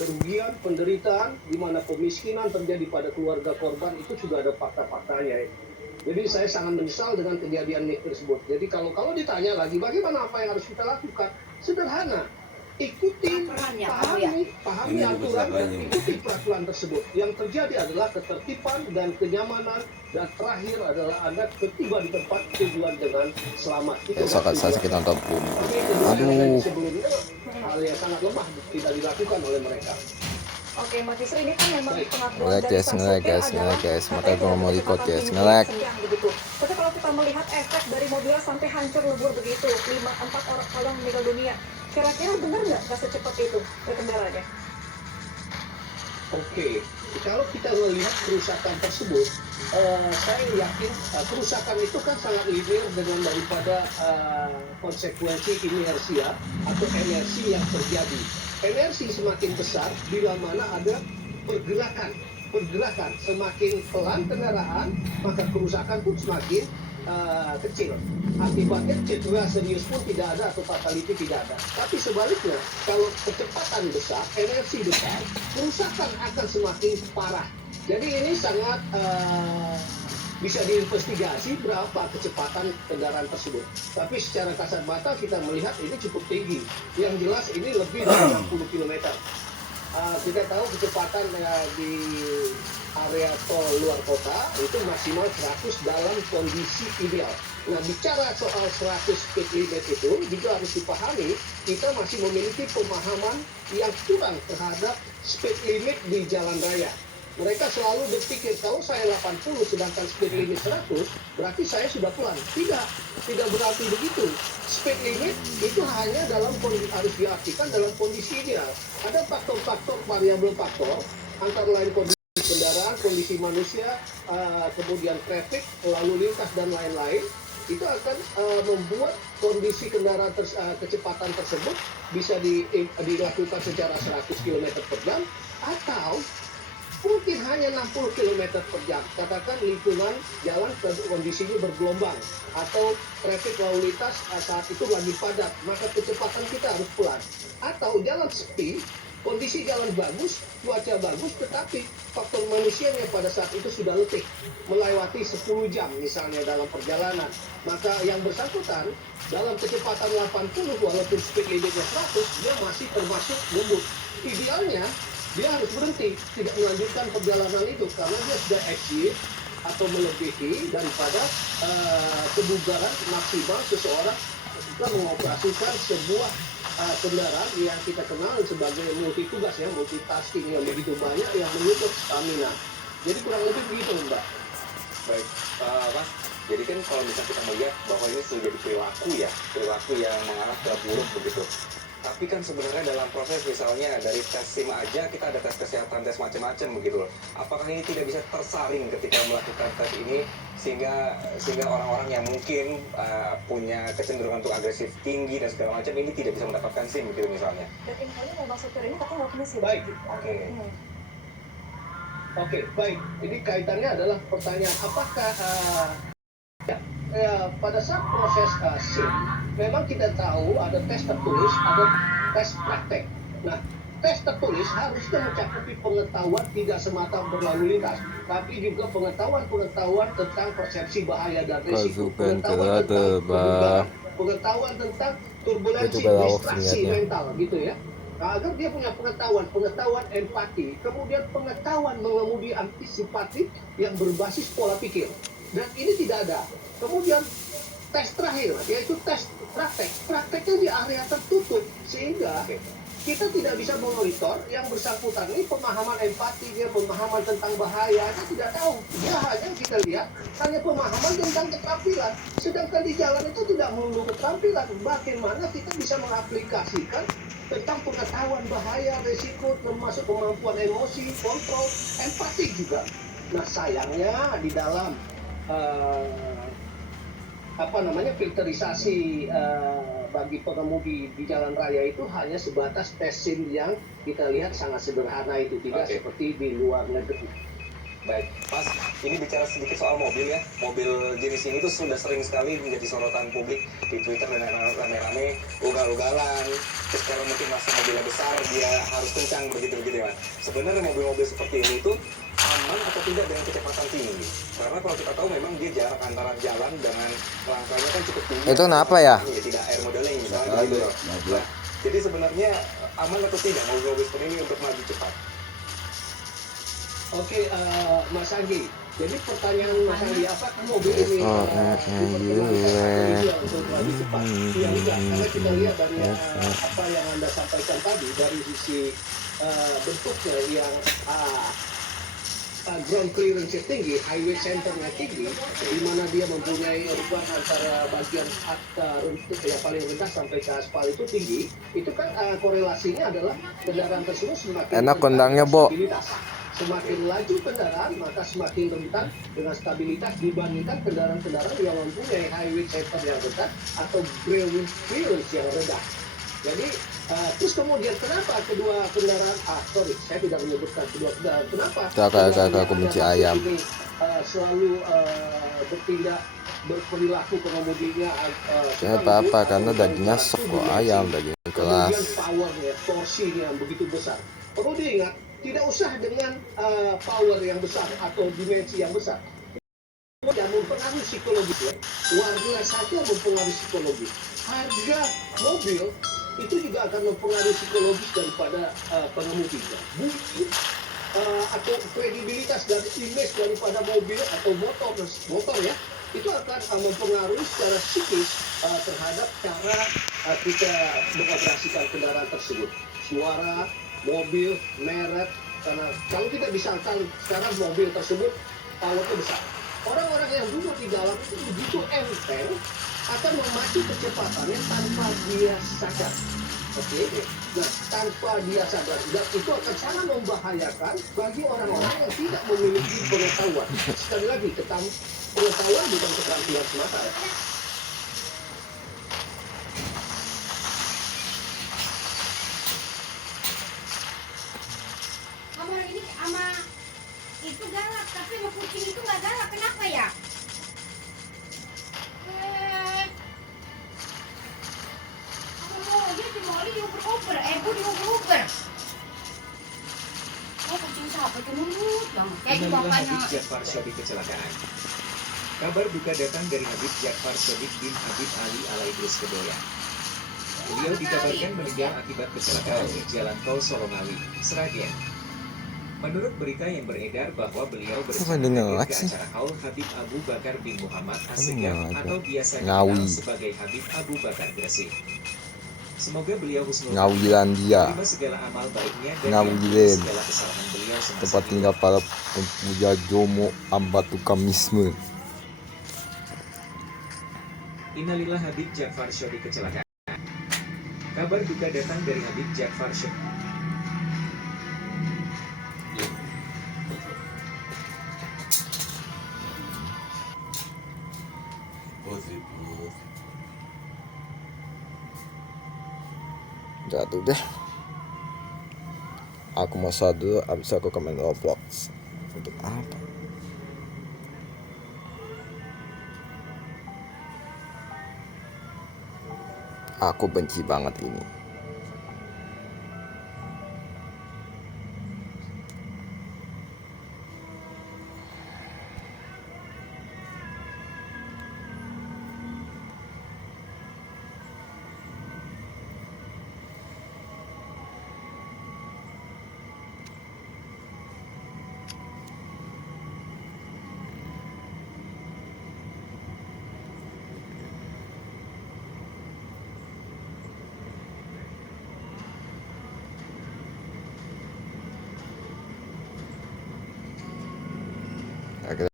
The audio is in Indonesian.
kerugian, penderitaan, di mana pemiskinan terjadi pada keluarga korban itu sudah ada fakta-faktanya. Jadi saya sangat menyesal dengan kejadian tersebut. Jadi kalau ditanya lagi bagaimana apa yang harus kita lakukan, sederhana. Ikuti, pahami aturan dan ikuti peraturan tersebut. Yang terjadi adalah ketertiban dan kenyamanan, dan terakhir adalah Anda tiba di tempat tujuan dengan selamat. Saya kita nonton. Aduh. Sebelumnya hal yang sangat lemah tidak dilakukan oleh mereka. Oke, Mas Yusri, ini kan memang pengakuan Ngelek dari guys, sang ngelek supir guys, adalah ngelek guys. Makanya katanya gue mau record kecepatan guys, tinggi, ngelek. sedang begitu. Tapi kalau kita melihat efek dari mobilnya sampai hancur lebur begitu, 4 orang meninggal dunia, kira-kira benar nggak secepat itu kendaraannya? Oke, kalau kita melihat kerusakan tersebut, saya yakin kerusakan itu kan sangat linear dengan daripada konsekuensi inersia atau energi yang terjadi. Energi semakin besar bila mana ada pergerakan semakin pelan kendaraan, maka kerusakan pun semakin kecil. Akibatnya cedera serius pun tidak ada atau fatality tidak ada. Tapi sebaliknya, kalau kecepatan besar, energi besar, kerusakan akan semakin parah. Jadi ini sangat bisa diinvestigasi berapa kecepatan kendaraan tersebut. Tapi secara kasat mata kita melihat ini cukup tinggi. Yang jelas ini lebih dari 60 km. Kita tahu kecepatan di area tol luar kota itu maksimal 100 dalam kondisi ideal. Nah, bicara soal 100 speed limit itu juga harus dipahami, kita masih memiliki pemahaman yang kurang terhadap speed limit di jalan raya. Mereka selalu berpikir kalau saya 80 sedangkan speed limit 100, berarti saya sudah pelan. Tidak berarti begitu. Speed limit itu hanya dalam kondisi, harus diartikan dalam kondisi ideal. Ada faktor-faktor, variabel faktor, antara lain kondisi kendaraan, kondisi manusia, kemudian traffic, lalu lintas dan lain-lain. Itu akan membuat kondisi kendaraan kecepatan tersebut bisa dilakukan secara 100 km per jam atau mungkin hanya 60 km per jam. Katakan lingkungan jalan kondisinya bergelombang atau traffic lalu lintas saat itu lagi padat, maka kecepatan kita harus pelan. Atau jalan sepi, kondisi jalan bagus, cuaca bagus, tetapi faktor manusianya pada saat itu sudah letih, melewati 10 jam misalnya dalam perjalanan. Maka yang bersangkutan dalam kecepatan 80 walaupun speed limitnya 100, dia masih termasuk ngebut. Idealnya dia harus berhenti, tidak melanjutkan perjalanan itu karena dia sudah exceed atau melebihi daripada kebugaran maksimal seseorang ketika mengoperasikan sebuah kendaraan yang kita kenal sebagai multi tugas ya, multitasking yang begitu banyak yang menutup stamina. Jadi kurang lebih begitu, Mbak. Baik, Mas. Jadi kan kalau misalnya kita melihat bahwa ini sudah jadi perilaku yang mengarah ke buruk begitu. Tapi kan sebenarnya dalam proses misalnya dari tes SIM aja kita ada tes kesehatan, tes macam-macam begitu loh. Apakah ini tidak bisa tersaring ketika melakukan tes ini sehingga orang-orang yang mungkin punya kecenderungan untuk agresif tinggi dan segala macam ini tidak bisa mendapatkan SIM begitu misalnya? Dan infonya memang supir ini katanya nggak punya SIM. Baik. Oke. Oke, baik. Ini kaitannya adalah pertanyaan apakah pada saat proses SIM, memang kita tahu ada tes tertulis, ada tes praktek. Nah, tes tertulis harusnya mencakupi pengetahuan tidak semata berlalu lintas, tapi juga pengetahuan tentang persepsi bahaya dan risiko, pengetahuan tentang kebugaran, pengetahuan tentang turbulensi, distraksi mental, gitu ya. Nah, agar dia punya pengetahuan empati, kemudian pengetahuan mengemudi antisipatif yang berbasis pola pikir. Dan ini tidak ada. Kemudian tes terakhir, yaitu tes praktek. Prakteknya di area tertutup, sehingga kita tidak bisa memonitor yang bersangkutan ini pemahaman empati, dia pemahaman tentang bahaya, kita tidak tahu. Dia hanya kita lihat, hanya pemahaman tentang keterampilan. Sedangkan di jalan itu tidak melulu keterampilan. Bagaimana kita bisa mengaplikasikan tentang pengetahuan bahaya, risiko, termasuk kemampuan emosi, kontrol, empati juga. Nah, sayangnya di dalam filterisasi bagi pengemudi di jalan raya itu hanya sebatas tes SIM yang kita lihat sangat sederhana itu, tidak seperti di luar negeri. Baik, Mas, ini bicara sedikit soal mobil ya. Mobil jenis ini tuh sudah sering sekali menjadi sorotan publik di Twitter dan rame-rame ugal-ugalan. Terus kalau mungkin masa mobilnya besar, dia harus kencang begitu-begitu ya, Mas. Sebenarnya mobil-mobil seperti ini tuh aman atau tidak dengan kecepatan tinggi? Karena kalau kita tahu memang dia jarak antara jalan dengan langkahnya kan cukup tinggi. Itu kenapa ya? Tidak air modeling misalnya gitu. Nah, jadi sebenarnya aman atau tidak mobil-mobil seperti ini untuk maju cepat? Oke, Mas Anggi. Jadi pertanyaan Mas Anggi, apakah mobil ini diperkenankan atau dijual untuk laju cepat? Iya, enggak. Karena kita lihat dari apa yang Anda sampaikan tadi, dari sisi bentuknya yang ground clearance tinggi, highway centernya tinggi, di mana dia mempunyai ruang antara bagian rumput yang paling rendah sampai ke aspal itu tinggi, itu kan korelasinya adalah kendaraan tersebut semakin Enak kondangnya, Bo. stabilitas. Semakin laju kendaraan, maka semakin rentan dengan stabilitas dibandingkan kendaraan-kendaraan yang mempunyai highway center yang rendah atau ground clearance yang rendah. Jadi, terus kemudian kenapa kedua kendaraan, saya tidak menyebutkan kedua kendaraan, kenapa Kakak aku benci ayam. ini selalu bertindak berperilaku pengemudinya Ya apa-apa karena dagingnya sok kok, ayam daging keras. kemudian powernya, torsinya yang begitu besar. Perlu diingat, tidak usah dengan power yang besar atau dimensi yang besar. Yang mempengaruhi psikologis ya. Warna saja mempengaruhi psikologis. Harga mobil itu juga akan mempengaruhi psikologis daripada pengemudinya. Bunyi atau kredibilitas dan image daripada mobil atau motor ya, itu akan mempengaruhi secara psikis terhadap cara kita mengoperasikan kendaraan tersebut. Suara, mobil, merek, karena kalau kita bisa tahu sekarang mobil tersebut powernya besar. Orang-orang yang duduk di dalam itu begitu enteng akan memacu kecepatannya tanpa dia sadar. Oke, nah tanpa dia sadar, dan itu akan sangat membahayakan bagi orang-orang yang tidak memiliki pengetahuan. Sekali lagi, pengetahuan bukan keterampilan semata ya. Kamu ini sama itu galak, tapi sama kucing itu nggak galak. Kenapa ya? Kamu dia cuma diuber-uber, gue diuber-uber. Oh, kucing siapa itu mulut banget. Kayak di Inilah bapaknya. Habib Ja'far Shadiq kecelakaan. Kabar duka datang dari Habib Ja'far Shadiq bin Habib Ali ala Idris Kedoyan. Beliau dikabarkan meninggal akibat kecelakaan di Jalan Tol Solongawi, Sragen. Menurut berita yang beredar bahwa beliau berencana hadir ke acara haul Habib Abu Bakar bin Muhammad As-Sigaf atau biasa dikenal sebagai Habib Abu Bakar Gresik. Semoga beliau husnul Ngawilan dia, menerima segala amal baiknya dan Ngawilen, segala kesalahan beliau semasa tempat tinggal para pemuja Jomo Ambatu Kamisme. Innalillah Habib Ja'far Shadiq kecelakaan. Kabar duka datang dari Habib Ja'far Shadiq. Jatuh deh. Aku mau share dulu, abis aku komen Roblox. Untuk apa? Aku benci banget ini.